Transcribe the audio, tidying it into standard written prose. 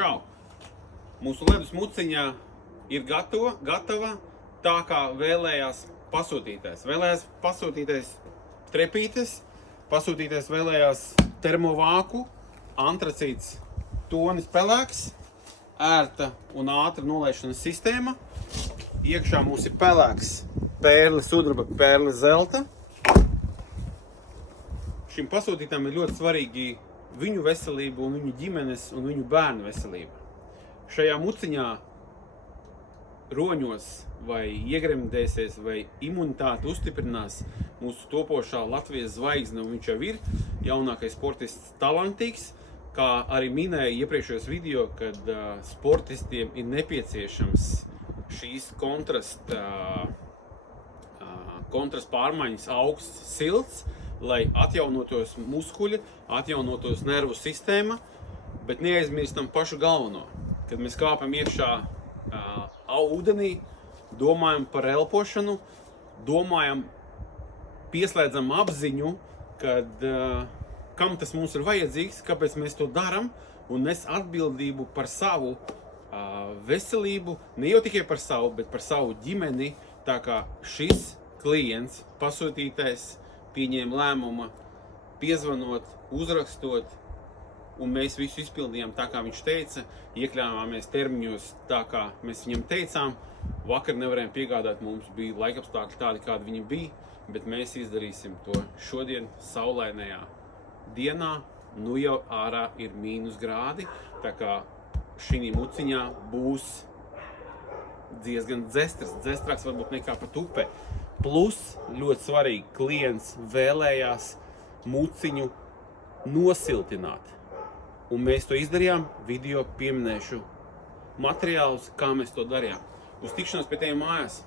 Čau! Mūsu ledus muciņa ir gatava tā, kā vēlējās pasūtītājs. Vēlējās pasūtītais trepītes, pasūtītais vēlējās termovāku, antracīts tonis pelēks, ērta un ātra nolaišanas sistēma. Iekšā mums ir pelēks pērle sudraba, pērle zelta. Šim pasūtītājam ir ļoti svarīgi viņu veselību un viņu ģimenes un viņu bērnu veselību. Šajā muciņā roņos vai iegremdēsies vai imunitāti uzstiprinās mūsu topošā Latvijas zvaigzne, un viņš jau ir jaunākais sportists Talantīgs, kā arī minēja iepriekšējos video, kad sportistiem ir nepieciešams šīs kontrasta pārmaiņas augsts, silts, lai atjaunotos muskuļi, atjaunotos nervu sistēma, bet neaizmirstam pašu galveno. Kad mēs kāpam iekšā ūdenī, domājam par elpošanu, pieslēdzam apziņu, kad kam tas mums ir vajadzīgs, kāpēc mēs to daram, un nes atbildību par savu veselību, ne jau tikai par savu, bet par savu ģimeni, tā kā šis klients, pasūtītais, pieņēma lēmumu, piezvanot, uzrakstot, un mēs visu izpildījām tā, kā viņš teica, iekļāvāmies termiņos tā, kā mēs viņam teicām. Vakar nevarējām piegādāt, mums bija laikapstākļi tādi, kādi viņi bija, bet mēs izdarīsim to šodien saulainajā dienā. Nu jau ārā ir -grādi, tā kā šī muciņā būs diezgan dzestrāks varbūt nekā pat upē. Plus, ļoti svarīgi, klients vēlējās muciņu nosiltināt. Un mēs to izdarījām, video pieminēšu materiālus, kā mēs to darījām. Uz tikšanos pie tiem mājās!